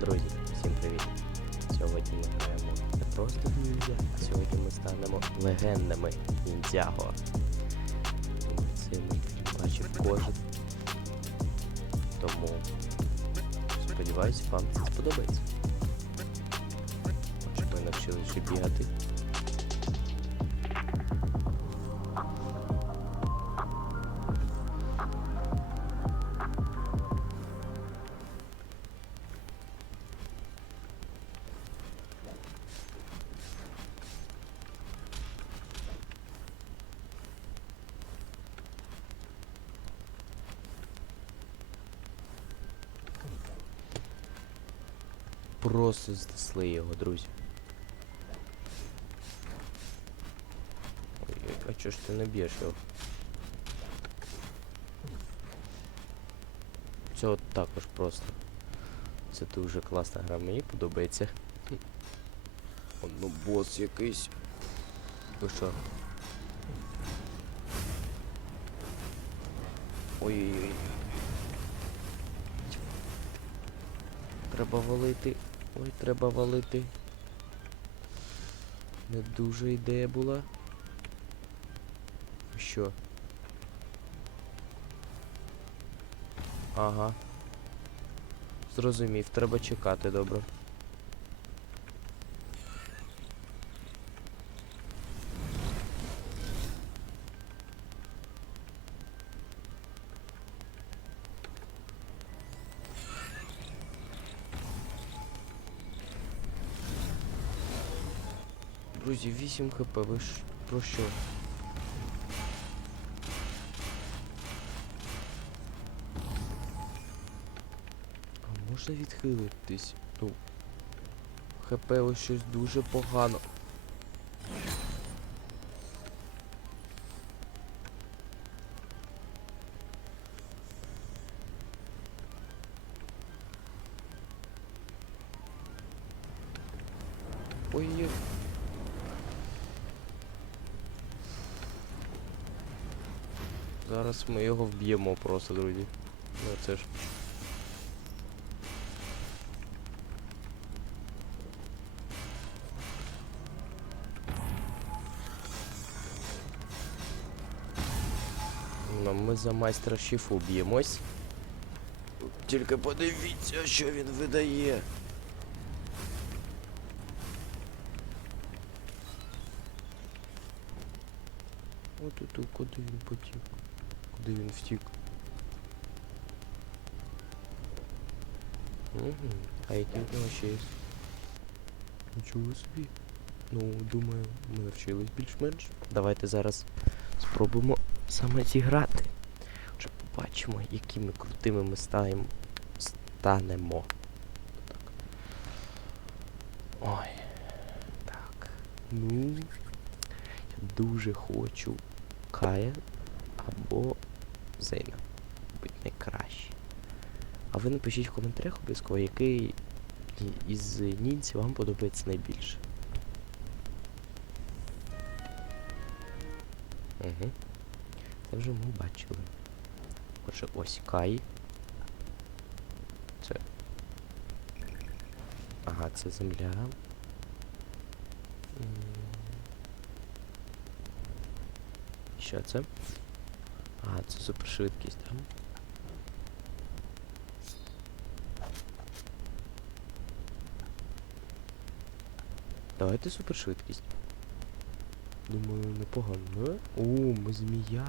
Друзі, всім привіт! Сьогодні ми граємо не просто ніндзя, а сьогодні ми станемо легендами ніндзяго. Це бачив кожен. Тому сподіваюся, вам це сподобається. Ми навчилися бігати. Знесли його, друзі. Ой, а чого ж ти не б'єш його? Це от також просто. Це дуже класна гра, мені подобається. О, ну бос якийсь. Ну що? Ой-ой-ой. Треба валити. Ой, треба валити. Не дуже ідея була. Що? Ага. Зрозумів, треба чекати, добре. Друзі, 8 хп, ви ж про що? А можна відхилитись? Ну. ХП ось щось дуже погано. Вб'ємо просто, друзі. Ну це ж. Ну, ми за майстра шіфу б'ємось. Тільки подивіться, що він видає. От тут куди він потік? Куди він втік? Угу. А які в нього ще є? Нічого собі. Ну, думаю, ми навчились більш-менш. Давайте зараз спробуємо саме зіграти. Вже побачимо, якими крутими ми стаємо. станемо. Так. Ой. Так. Ну. Я дуже хочу Кая або Зейна. Будь найкраще. А ви напишіть в коментарях обов'язково, який із ніндзів вам подобається найбільше. Угу. Це вже ми бачили. Отже, ось Кай. Це. Ага, це земля. Що це? Це супершвидкість, так? Давайте супершвидкість. Думаю, непогано. Е? О, ми змія.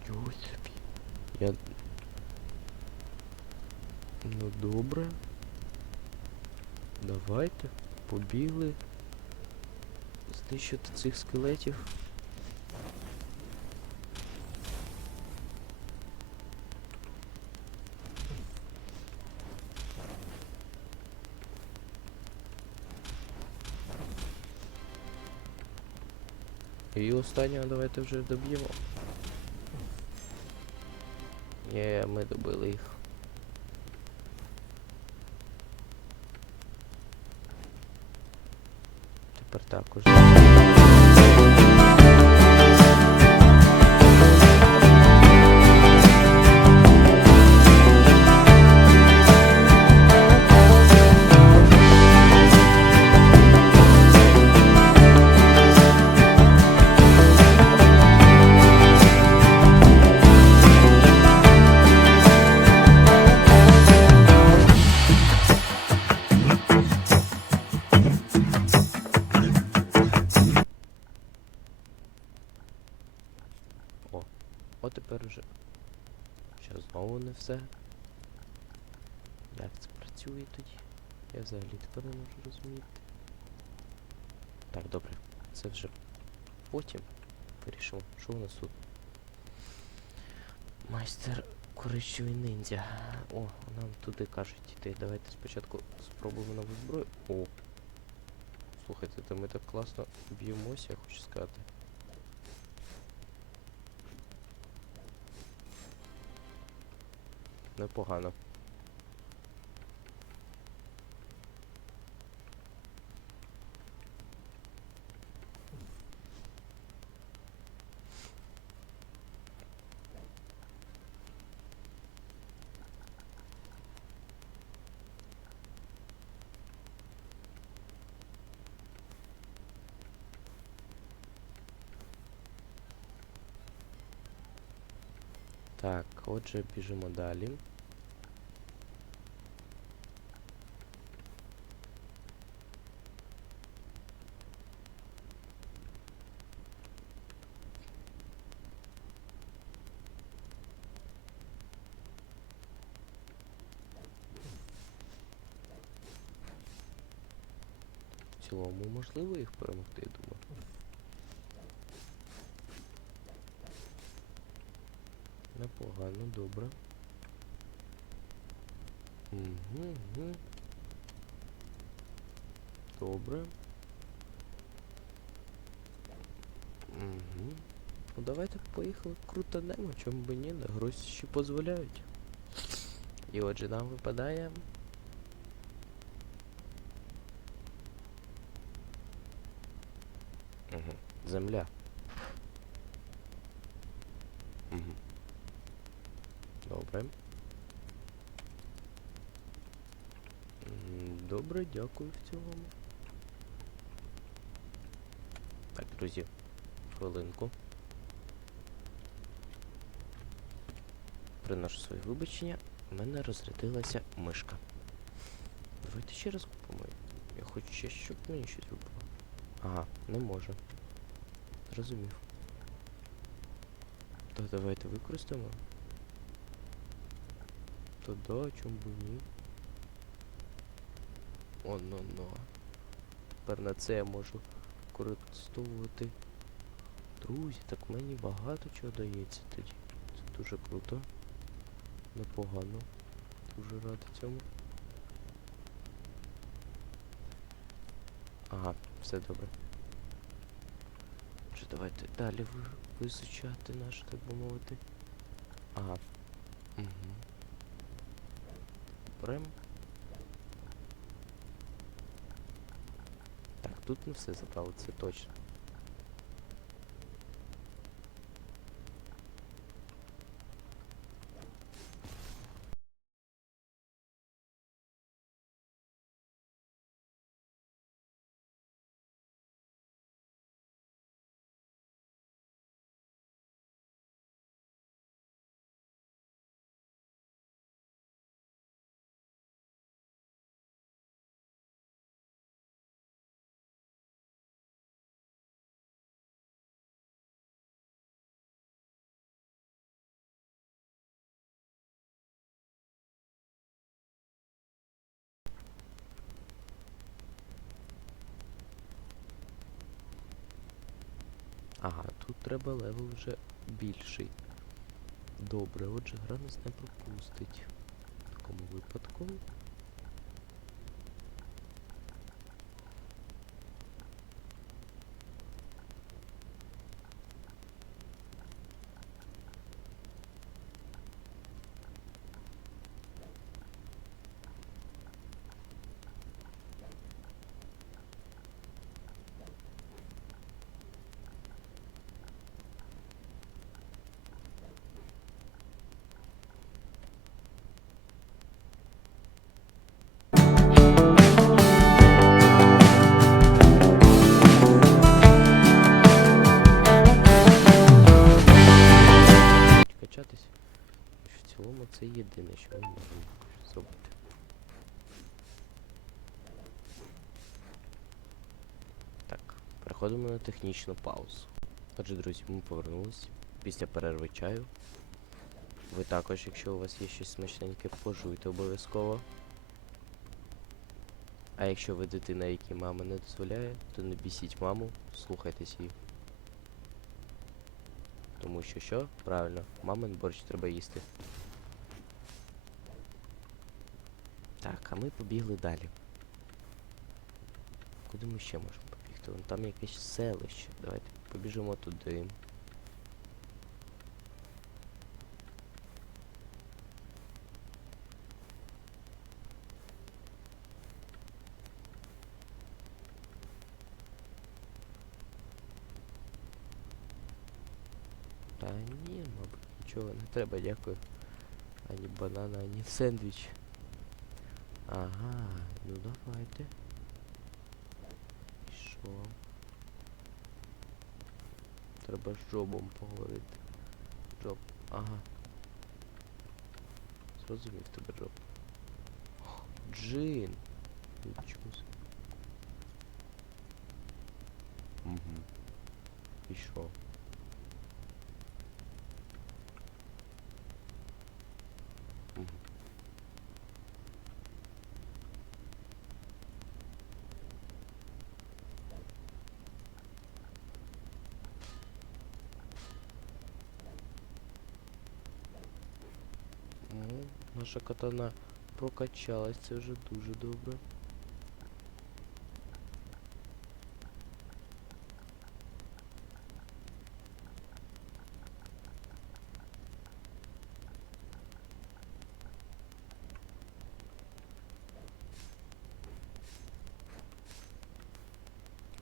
Нічого собі. Я. Ну добре. Давайте. Побігли. Знищити цих скелетів. І останнього давайте вже доб'ємо. Є, ми добили їх. Тепер все. Майстер і ниндзя. О, нам туди кажуть йти. Давайте спочатку спробуємо нову зброю. О! Слухайте, то ми так класно б'ємося, я хочу сказати. Непогано. Так, отже, біжимо далі. В цілому можливо їх перемогти, я думаю. Непогано, добре. Угу, угу. Добре. Угу. Ну давайте поїхали крутанемо, чому би ні, да ще дозволяють. І отже нам випадає. Угу. Земля. Угу. Добре. М, Добре, дякую в цілому. Так, друзі, хвилинку. Приношу свої вибачення. У мене розрядилася мишка. Давайте ще раз купимо. Я хочу ще, щоб мені щось випало. Ага, не може. Зрозумів. То давайте використаємо. То да, чому б ні. Оно-но. Тепер на це я можу використовувати. Друзі, так мені багато чого дається тоді. Це дуже круто. Непогано. Дуже радий цьому. Ага, все добре. Отже, давайте далі визучати наш, так би мовити. Ага. Угу. Прям. Тут не все забрали, це точно. Ага, тут треба левел вже більший. Добре, отже, гра нас не пропустить. В такому випадку. Це єдине, що ми можемо зробити. Так, переходимо на технічну паузу. Отже, друзі, ми повернулись після перерви чаю. Ви також, якщо у вас є щось смачненьке, пожуйте обов'язково. А якщо ви дитина, якій мама не дозволяє, то не бісіть маму, слухайтесь її. Тому що що? Правильно, мамин борщ треба їсти. Так, а ми побігли далі. Куди ми ще можемо побігти? Вон там якесь селище. Давайте побіжимо туди. Та ні, мабуть, нічого не треба, дякую. Ані банана, ані сендвіч. Ага, ну давайте. Що? Треба з Джобом поговорити. Джоб, ага. Зрозумів тебе, Джоб. О, Джин! Нічого собі. Угу. І що? Мгм. Ну, наша катана прокачалась, це вже дуже добре.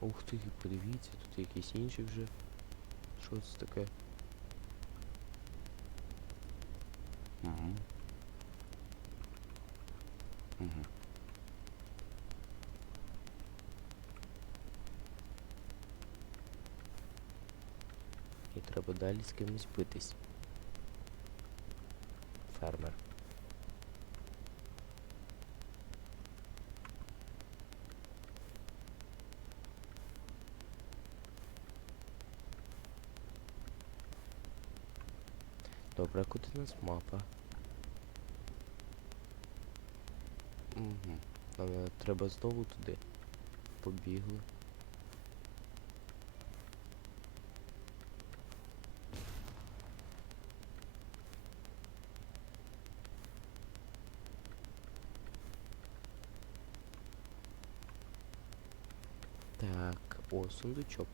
Ух ти, подивіться, тут якісь інші вже. Що це таке? І треба далі з кимось битись. Фермер. Добре, куди нас мапа? Угу. Нам е, треба знову туди. Побігли. Сундучок.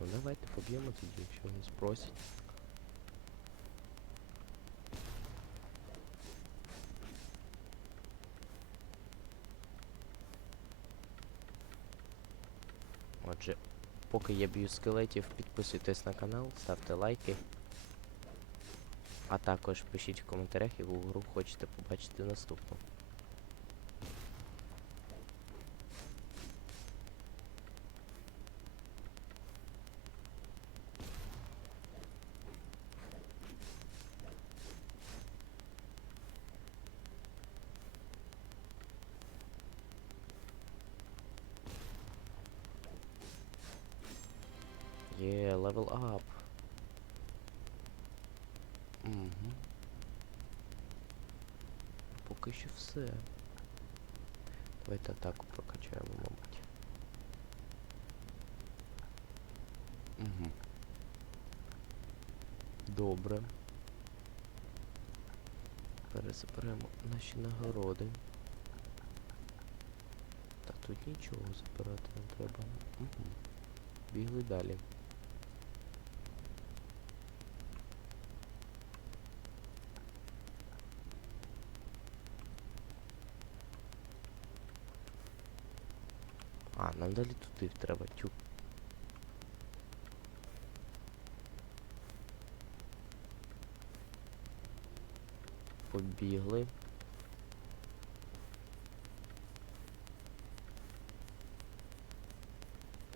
Ну давайте поб'ємо тоді, якщо нас просять. Поки я б'ю скелетів, підписуйтесь на канал, ставте лайки. А також пишіть в коментарях, яку гру хочете побачити наступну. Левел ап. Угу. Поки що все. Давайте атаку прокачаємо, мабуть. Угу. Добре. Перезаберемо наші нагороди. Та тут нічого забирати не треба. Угу. Бігли далі. А, нам далі туди треба, тюк. Побігли.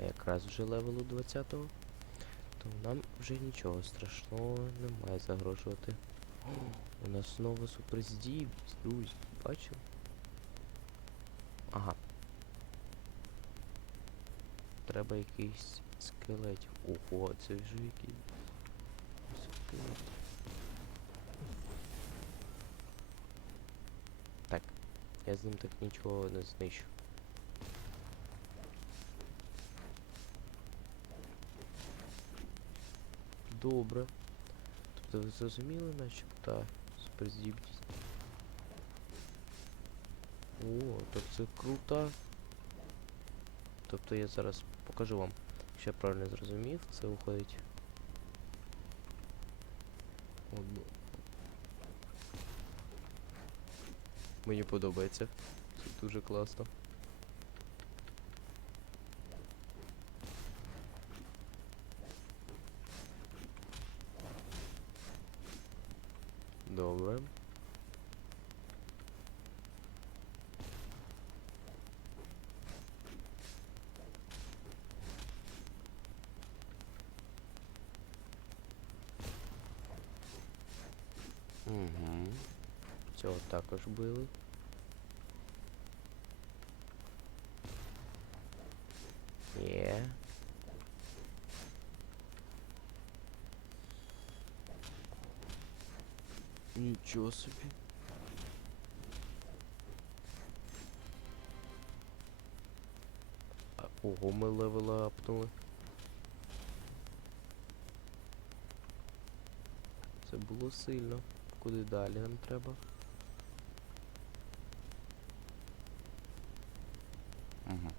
Якраз вже левелу 20-го. То нам вже нічого страшного немає загрожувати. О, у нас знову суперздібність, друзі, бачив? Ага. Треба якийсь скелетів. Ого, це вже який. скелет. Так, я з ним так нічого не знищу. Добре. Тобто ви зрозуміли, начебто суперздібність? О, так це круто. Тобто я зараз покажу вам, що я правильно зрозумів, це виходить. От. Мені подобається. Це дуже класно. Добре. Угу. Цього також били. Є. Нічого собі. Ого, ми левела апнули. Це було сильно. Куди далі нам треба? Угу.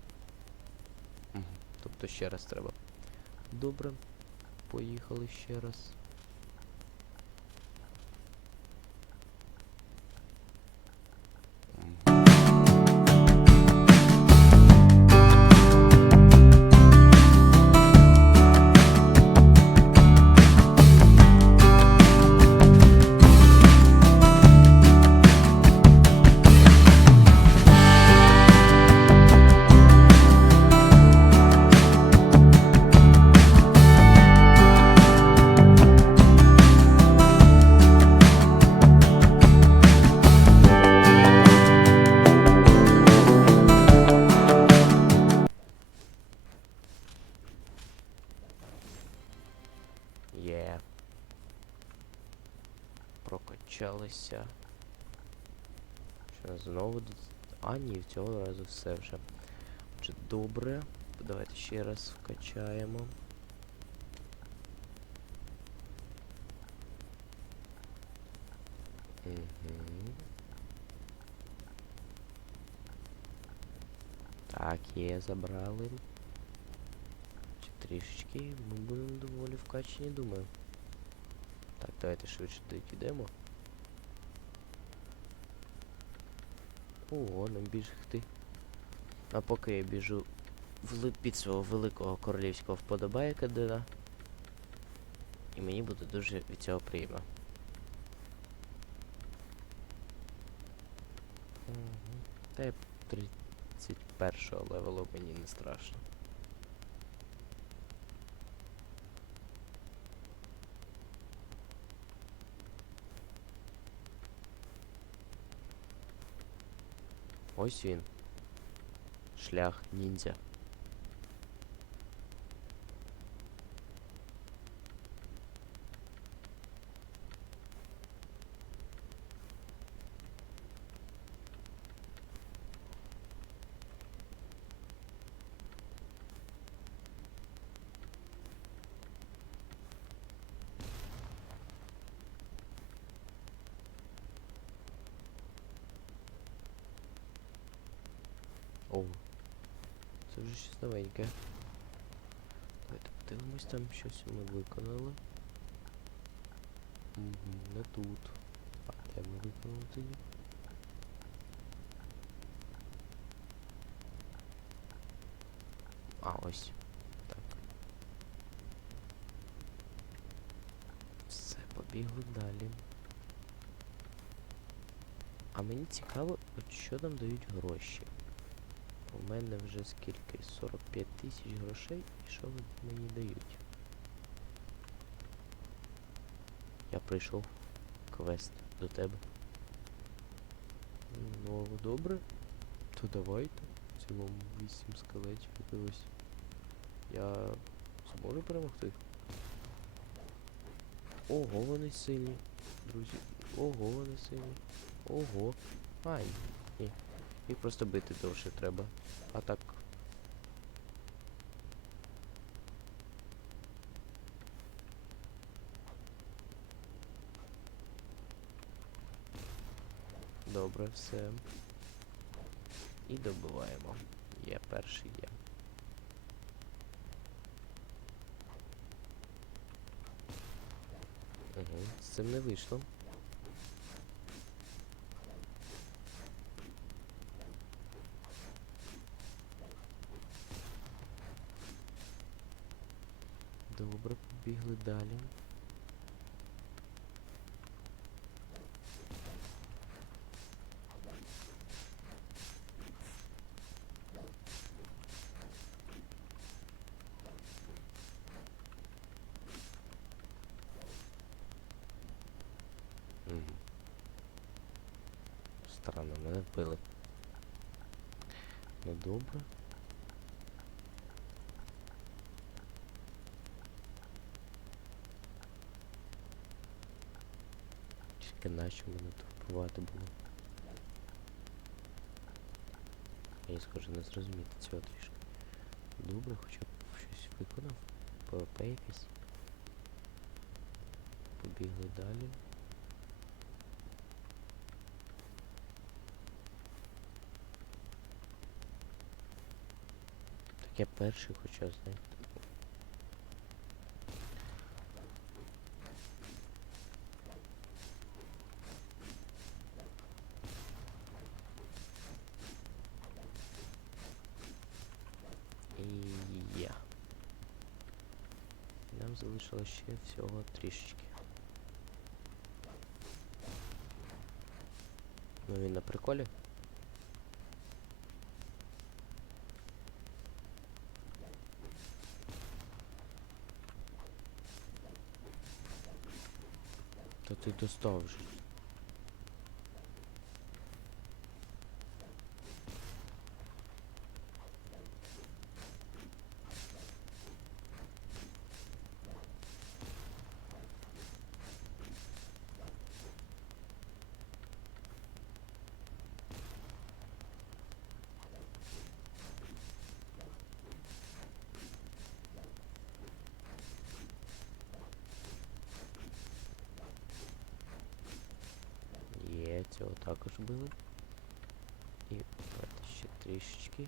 Угу. Тобто ще раз треба. Добре. Поїхали ще раз. Раз. Угу. Так, є, забрали. Ще трішечки, ми будемо доволі вкачені, думаю. Так, давайте швидше дійдемо. О, нам бігти. А поки я біжу вглиб під свого великого королівського вподобайка Дена. І мені буде дуже від цього приємно. Та й 31 левелу мені не страшно. Ось він. Шлях ніндзя. О, це вже щось новеньке. Давайте подивимось там щось ми виконали. Угу, не тут. А де ми виконали тоді? А, ось. Так. Все, побігли далі. А мені цікаво, от що нам дають гроші. У мене вже скільки? 45 тисяч грошей. І що мені дають? Я прийшов квест до тебе. Ну, добре. То давайте. В цілому 8 скелетів якогось. Я зможу перемогти. Ого, вони сильні, друзі. Ого, вони сильні. Ого. Ай, ні. Їх просто бити довше треба. А так. Добре, все. І добиваємо. Є, перший є. Угу, з цим не вийшло. Добре, побігли далі. Мгм. Странно, мене вбили. Ну добре. Тільки нащо мене тут вбивати було? Я схоже не зрозуміти цього трішки. Добре, хоча б щось виконав. ПВП якесь. Побігли далі. Я перший хоча, знаєте. І є. Нам залишилось ще всього трішечки. Ну він на приколі. Ти достав вже. Є, цього також було. І давайте ще трішечки.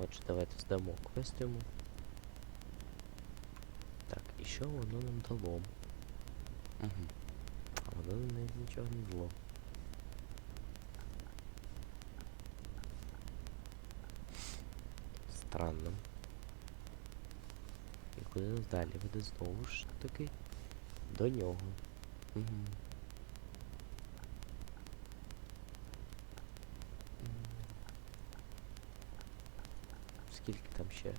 Отже, давайте здамо квест йому. Так, і що воно нам дало? Угу. А воно нам навіть нічого не дало. Странно. І куди нас далі веде знову ж таки до нього. Угу. Скільки там ще?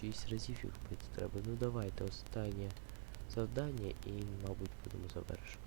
Шість разів їх бити треба. Ну давайте останнє завдання і, мабуть, будемо завершувати.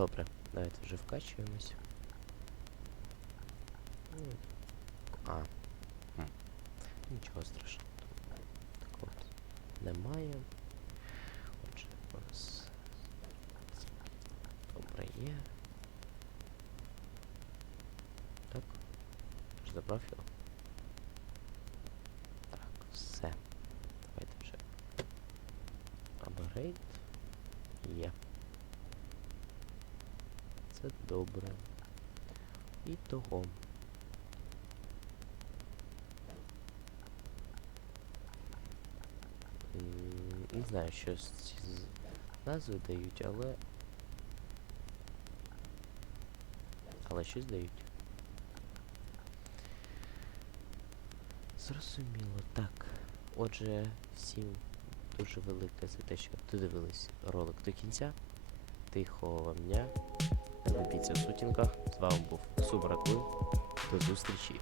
Добре, давайте вже вкачуємось. Ну, А. Нічого страшного. Так от. Немає. Отже, у нас. Добре є. Так. Ж забрав його. Так, все. Давайте вже. Апгрейд. Є. Це добре. І того. Не знаю, що з назви дають, але. Але щось дають. Зрозуміло, так. Отже, всім дуже велике за те, що додивились ролик до кінця. Тихого вам дня. Не робіться в сутінках. З вами був Субраклин. До зустрічі.